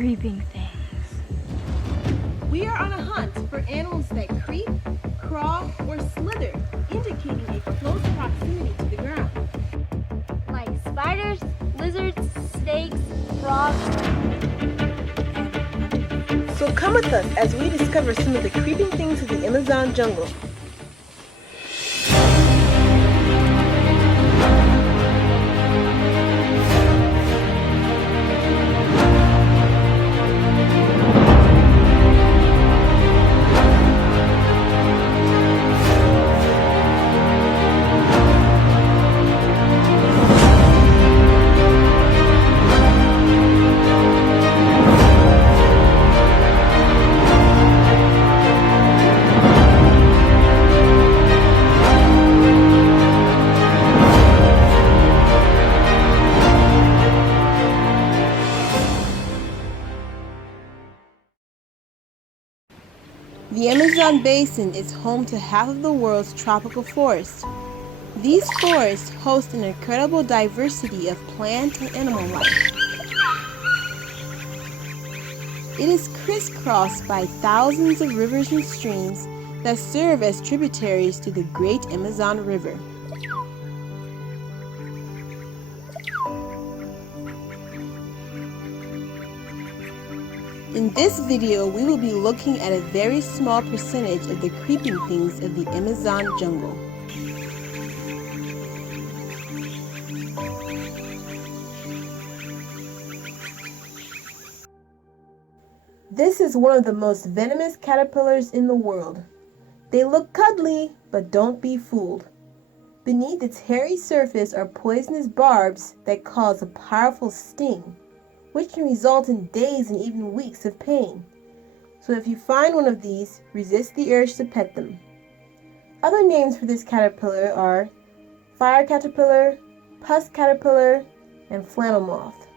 creeping things. We are on a hunt for animals that creep, crawl, or slither, indicating a close proximity to the ground. Like spiders, lizards, snakes, frogs. So come with us as we discover some of the creeping things of the Amazon jungle. The Amazon basin is home to half of the world's tropical forests. These forests host an incredible diversity of plant and animal life. It is crisscrossed by thousands of rivers and streams that serve as tributaries to the Great Amazon River. In this video, we will be looking at a very small percentage of the creeping things of the Amazon jungle. This is one of the most venomous caterpillars in the world. They look cuddly, but don't be fooled. Beneath its hairy surface are poisonous barbs that cause a powerful sting, which can result in days and even weeks of pain. So if you find one of these, resist the urge to pet them. Other names for this caterpillar are fire caterpillar, pus caterpillar, and flannel moth.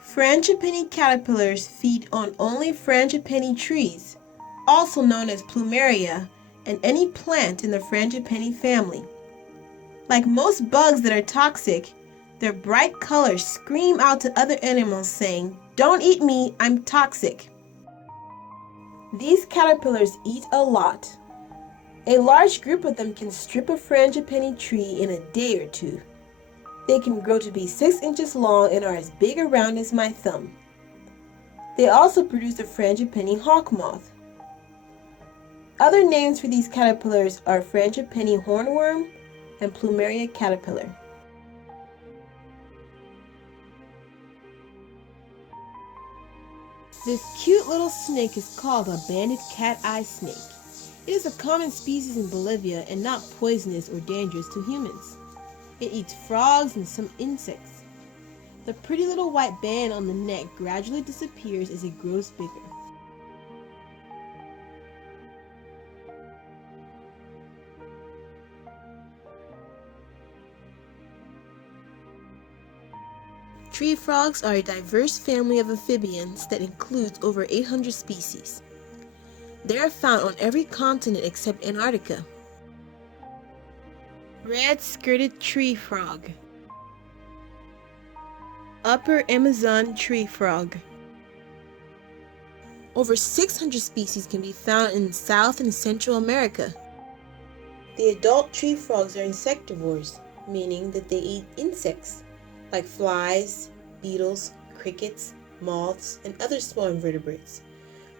Frangipani caterpillars feed on only frangipani trees, also known as plumeria, and any plant in the frangipani family. Like most bugs that are toxic, their bright colors scream out to other animals saying, "Don't eat me, I'm toxic." These caterpillars eat a lot. A large group of them can strip a frangipani tree in a day or two. They can grow to be 6 inches long and are as big around as my thumb. They also produce the frangipani hawk moth. Other names for these caterpillars are frangipani hornworm and plumeria caterpillar. This cute little snake is called a banded cat-eye snake. It is a common species in Bolivia and not poisonous or dangerous to humans. It eats frogs and some insects. The pretty little white band on the neck gradually disappears as it grows bigger. Tree frogs are a diverse family of amphibians that includes over 800 species. They are found on every continent except Antarctica. Red-skirted tree frog. Upper Amazon tree frog. Over 600 species can be found in South and Central America. The adult tree frogs are insectivores, meaning that they eat insects like flies, beetles, crickets, moths, and other small invertebrates.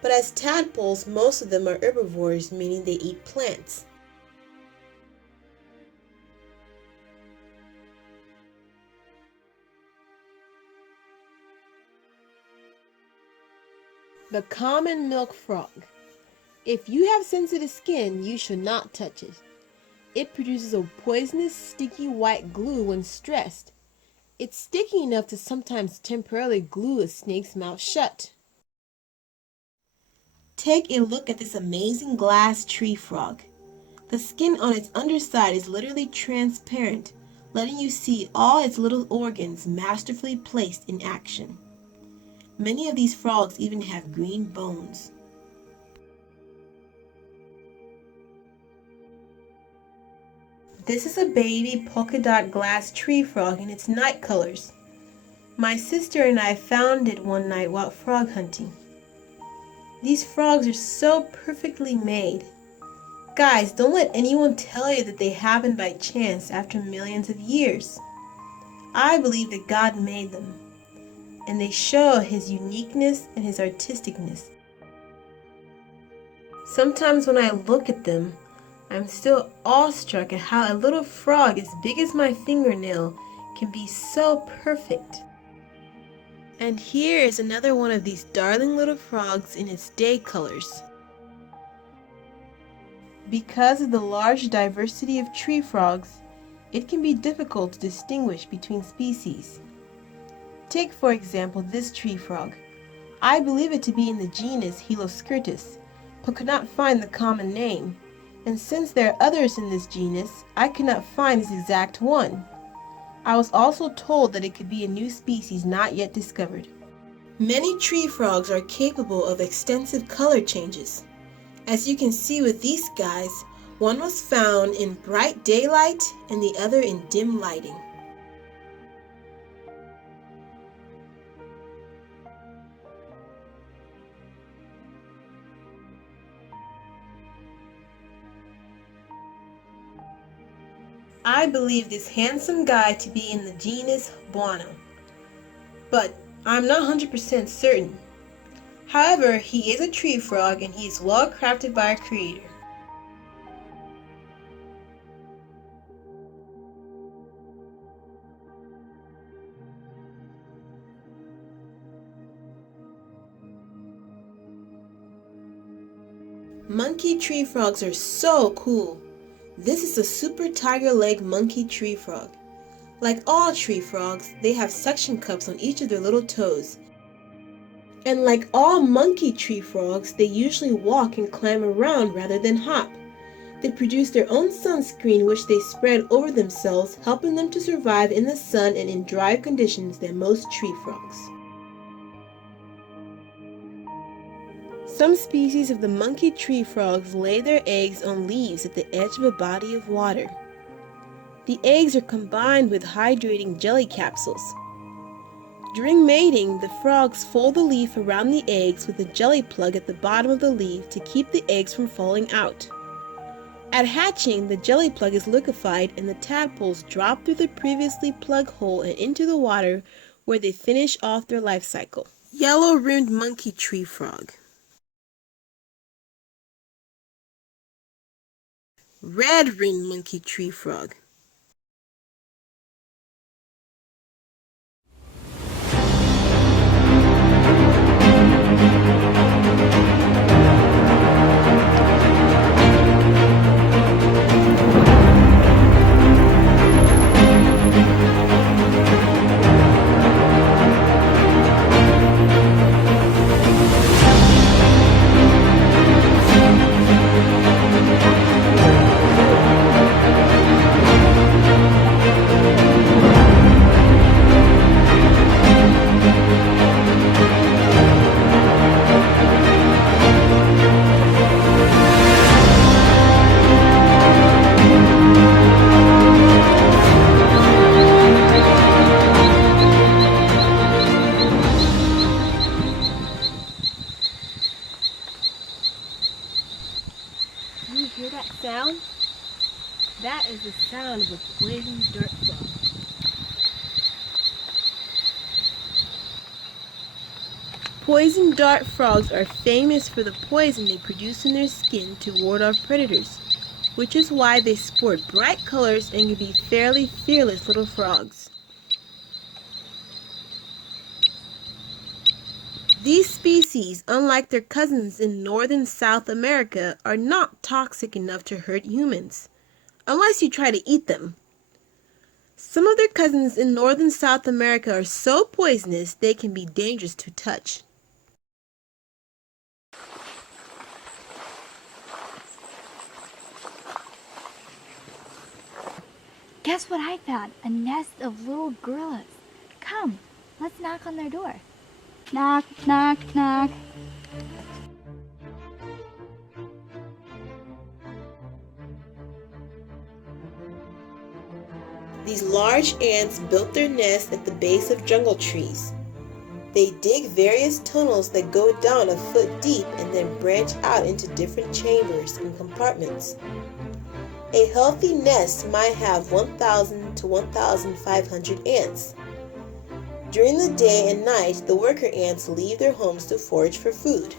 But as tadpoles, most of them are herbivores, meaning they eat plants. The common milk frog. If you have sensitive skin, you should not touch it. It produces a poisonous, sticky white glue when stressed. It's sticky enough to sometimes temporarily glue a snake's mouth shut. Take a look at this amazing glass tree frog. The skin on its underside is literally transparent, letting you see all its little organs masterfully placed in action. Many of these frogs even have green bones. This is a baby polka dot glass tree frog in its night colors. My sister and I found it one night while frog hunting. These frogs are so perfectly made. Guys, don't let anyone tell you that they happened by chance after millions of years. I believe that God made them, and they show His uniqueness and His artisticness. Sometimes when I look at them, I'm still awestruck at how a little frog as big as my fingernail can be so perfect. And here is another one of these darling little frogs in its day colors. Because of the large diversity of tree frogs, it can be difficult to distinguish between species. Take for example this tree frog. I believe it to be in the genus Heloscurtus, but could not find the common name, and since there are others in this genus, I could not find this exact one. I was also told that it could be a new species not yet discovered. Many tree frogs are capable of extensive color changes. As you can see with these guys, one was found in bright daylight and the other in dim lighting. I believe this handsome guy to be in the genus Buana, but I'm not 100% certain. However, he is a tree frog and he is well crafted by our creator. Monkey tree frogs are so cool. This is a super tiger leg monkey tree frog. Like all tree frogs, they have suction cups on each of their little toes. And like all monkey tree frogs, they usually walk and climb around rather than hop. They produce their own sunscreen which they spread over themselves, helping them to survive in the sun and in drier conditions than most tree frogs. Some species of the monkey tree frogs lay their eggs on leaves at the edge of a body of water. The eggs are combined with hydrating jelly capsules. During mating, the frogs fold the leaf around the eggs with a jelly plug at the bottom of the leaf to keep the eggs from falling out. At hatching, the jelly plug is liquefied and the tadpoles drop through the previously plugged hole and into the water where they finish off their life cycle. Yellow-rimmed monkey tree frog. Red-rimmed monkey tree frog. Do you hear that sound? That is the sound of a poison dirt frog. Poison dart frogs are famous for the poison they produce in their skin to ward off predators, which is why they sport bright colors and can be fairly fearless little frogs. These species, unlike their cousins in North and South America, are not toxic enough to hurt humans, unless you try to eat them. Some of their cousins in North and South America are so poisonous they can be dangerous to touch. Guess what I found? A nest of little gorillas. Come, let's knock on their door. Knock, knock, knock. These large ants built their nest at the base of jungle trees. They dig various tunnels that go down a foot deep and then branch out into different chambers and compartments. A healthy nest might have 1,000 to 1,500 ants. During the day and night, the worker ants leave their homes to forage for food.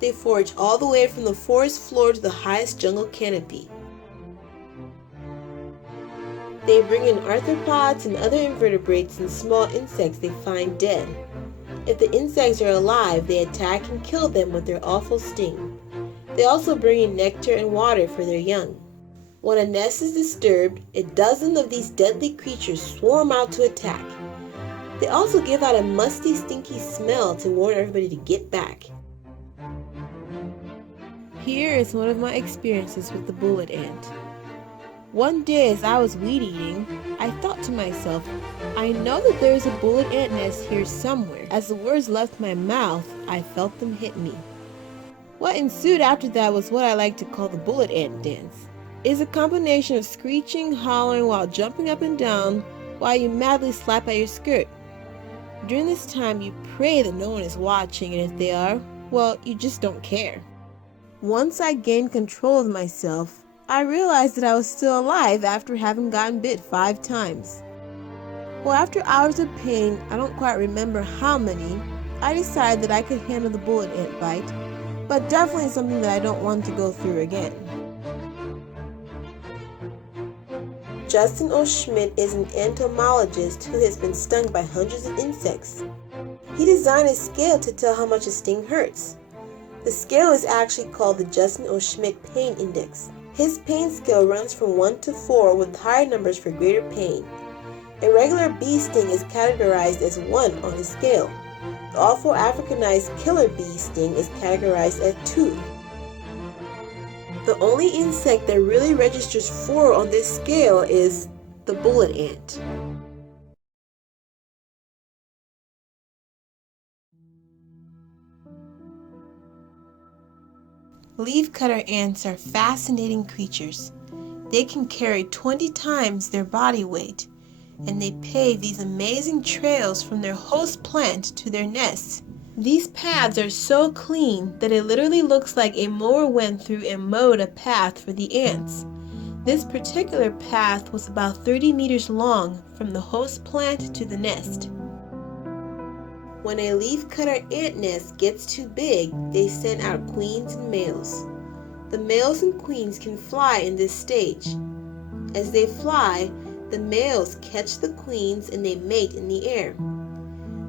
They forage all the way from the forest floor to the highest jungle canopy. They bring in arthropods and other invertebrates and small insects they find dead. If the insects are alive, they attack and kill them with their awful sting. They also bring in nectar and water for their young. When a nest is disturbed, a dozen of these deadly creatures swarm out to attack. They also give out a musty, stinky smell to warn everybody to get back. Here is one of my experiences with the bullet ant. One day as I was weed eating, I thought to myself, I know that there is a bullet ant nest here somewhere. As the words left my mouth, I felt them hit me. What ensued after that was what I like to call the bullet ant dance. It is a combination of screeching, hollering while jumping up and down while you madly slap at your skirt. During this time, you pray that no one is watching, and if they are, well, you just don't care. Once I gained control of myself, I realized that I was still alive after having gotten bit 5 times. Well, after hours of pain, I don't quite remember how many, I decided that I could handle the bullet ant bite, but definitely something that I don't want to go through again. Justin O. Schmidt is an entomologist who has been stung by hundreds of insects. He designed a scale to tell how much a sting hurts. The scale is actually called the Justin O. Schmidt Pain Index. His pain scale runs from 1 to 4 with higher numbers for greater pain. A regular bee sting is categorized as 1 on his scale. The awful Africanized killer bee sting is categorized as 2. The only insect that really registers 4 on this scale is the bullet ant. Leafcutter ants are fascinating creatures. They can carry 20 times their body weight, and they pave these amazing trails from their host plant to their nests. These paths are so clean that it literally looks like a mower went through and mowed a path for the ants. This particular path was about 30 meters long from the host plant to the nest. When a leafcutter ant nest gets too big, they send out queens and males. The males and queens can fly in this stage. As they fly, the males catch the queens and they mate in the air.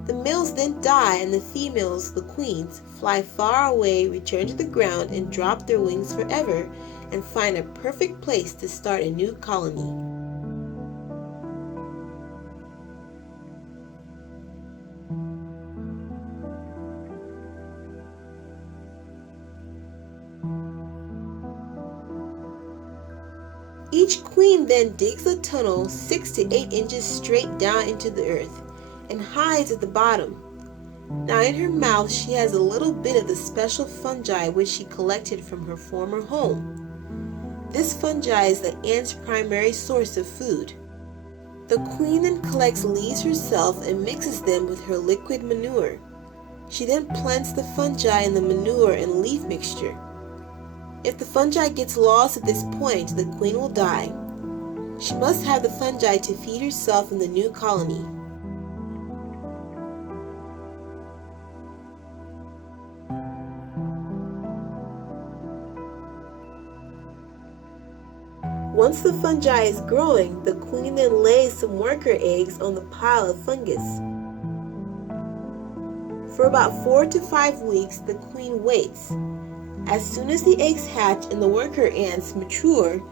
The males then die and the females, the queens, fly far away, return to the ground and drop their wings forever and find a perfect place to start a new colony. Each queen then digs a tunnel 6 to 8 inches straight down into the earth and hides at the bottom. Now in her mouth she has a little bit of the special fungi which she collected from her former home. This fungi is the ant's primary source of food. The queen then collects leaves herself and mixes them with her liquid manure. She then plants the fungi in the manure and leaf mixture. If the fungi gets lost at this point, the queen will die. She must have the fungi to feed herself in the new colony. Once the fungi is growing, the queen then lays some worker eggs on the pile of fungus. For about 4 to 5 weeks, the queen waits. As soon as the eggs hatch and the worker ants mature,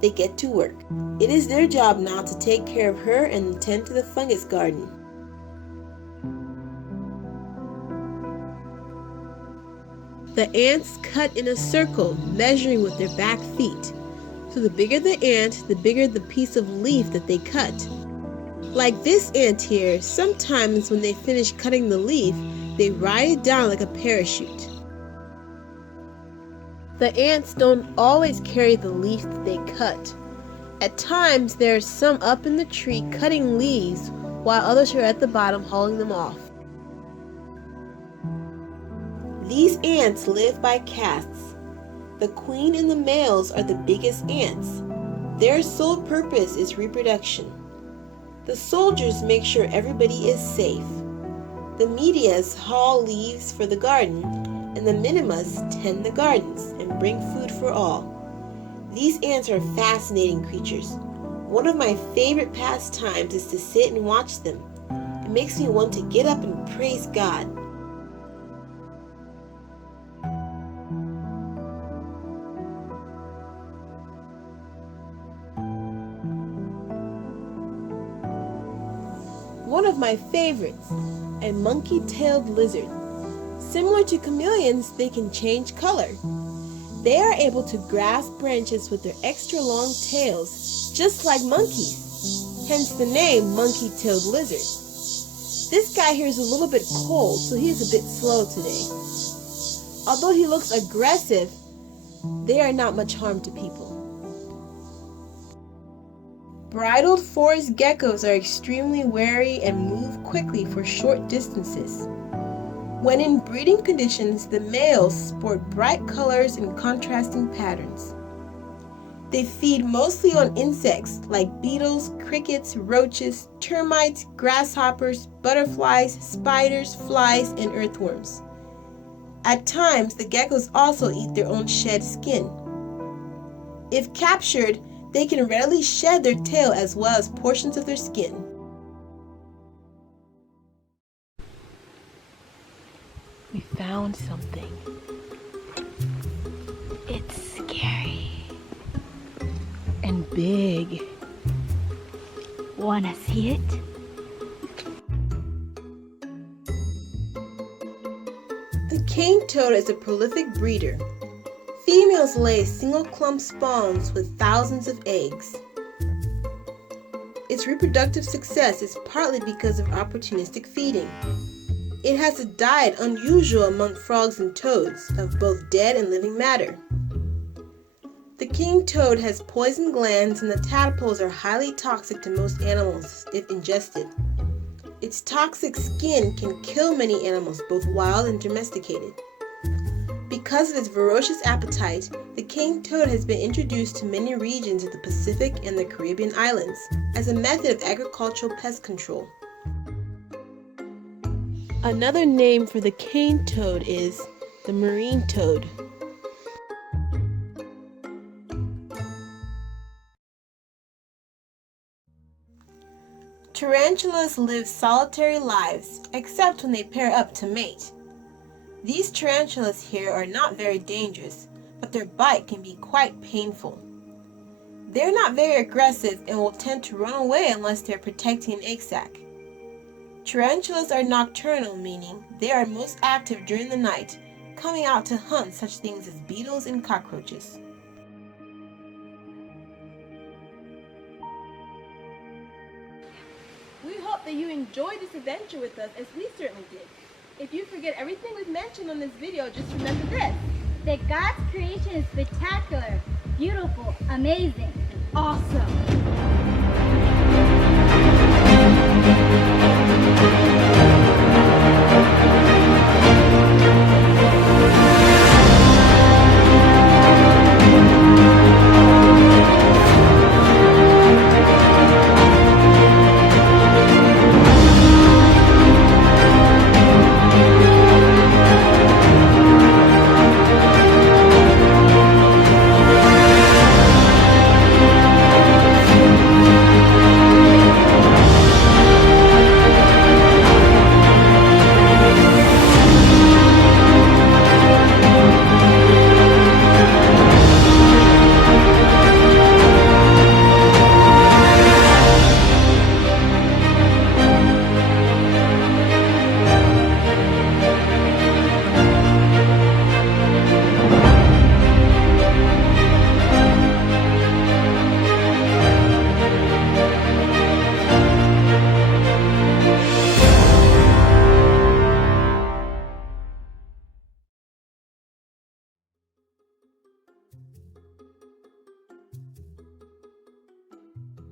they get to work. It is their job now to take care of her and tend to the fungus garden. The ants cut in a circle, measuring with their back feet. So the bigger the ant, the bigger the piece of leaf that they cut. Like this ant here, sometimes when they finish cutting the leaf, they ride it down like a parachute. The ants don't always carry the leaf that they cut. At times, there are some up in the tree cutting leaves, while others are at the bottom hauling them off. These ants live by castes. The queen and the males are the biggest ants. Their sole purpose is reproduction. The soldiers make sure everybody is safe. The medias haul leaves for the garden, and the minimas tend the gardens and bring food for all. These ants are fascinating creatures. One of my favorite pastimes is to sit and watch them. It makes me want to get up and praise God. One of my favorites, a monkey-tailed lizard. Similar to chameleons, they can change color. They are able to grasp branches with their extra long tails, just like monkeys, hence the name monkey-tailed lizard. This guy here is a little bit cold, so he is a bit slow today. Although he looks aggressive, they are not much harm to people. Bridled forest geckos are extremely wary and move quickly for short distances. When in breeding conditions, the males sport bright colors and contrasting patterns. They feed mostly on insects like beetles, crickets, roaches, termites, grasshoppers, butterflies, spiders, flies, and earthworms. At times, the geckos also eat their own shed skin. If captured, they can readily shed their tail as well as portions of their skin. We found something. It's scary. And big. Wanna see it? The cane toad is a prolific breeder. Females lay single clump spawns with thousands of eggs. Its reproductive success is partly because of opportunistic feeding. It has a diet unusual among frogs and toads of both dead and living matter. The king toad has poison glands, and the tadpoles are highly toxic to most animals if ingested. Its toxic skin can kill many animals, both wild and domesticated. Because of its ferocious appetite, the king toad has been introduced to many regions of the Pacific and the Caribbean islands as a method of agricultural pest control. Another name for the cane toad is the marine toad. Tarantulas live solitary lives, except when they pair up to mate. These tarantulas here are not very dangerous, but their bite can be quite painful. They're not very aggressive and will tend to run away unless they're protecting an egg sac. Tarantulas are nocturnal, meaning they are most active during the night, coming out to hunt such things as beetles and cockroaches. We hope that you enjoyed this adventure with us, as we certainly did. If you forget everything we've mentioned on this video, just remember this. That God's creation is spectacular, beautiful, amazing, and awesome.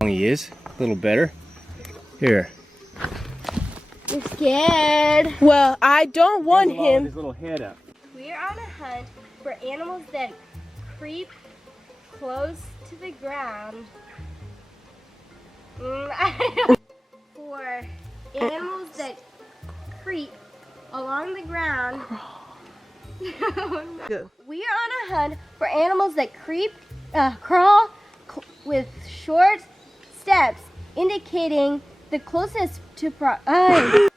He is a little better. Here. You're scared. Well, I don't want him. His little head up. We're on a hunt for animals that creep close to the ground. For animals that creep along the ground. Go. We are on a hunt for animals that crawl with short steps, indicating the closest to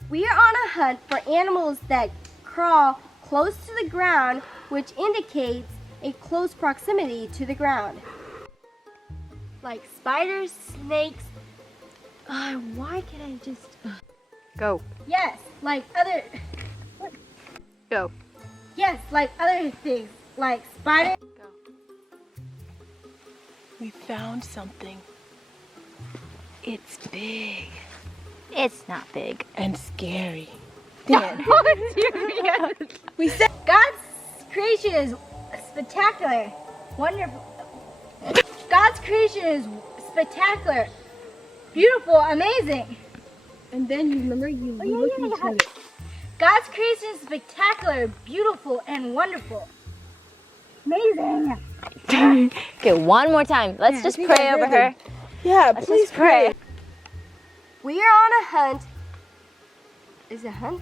We are on a hunt for animals that crawl close to the ground, which indicates a close proximity to the ground. Like spiders, snakes. Why can I just... Go. Yes, like other. Go. Yes, like other things, like spiders. We found something. It's big It's not big. and scary. We said God's creation is spectacular, wonderful. God's creation is spectacular, beautiful, amazing. And then you remember you look at each other. God's creation is spectacular, beautiful, and wonderful. Amazing. Okay, one more time. Let's just pray over her. Yeah, Let's just pray. We are on a hunt. Is it a hunt?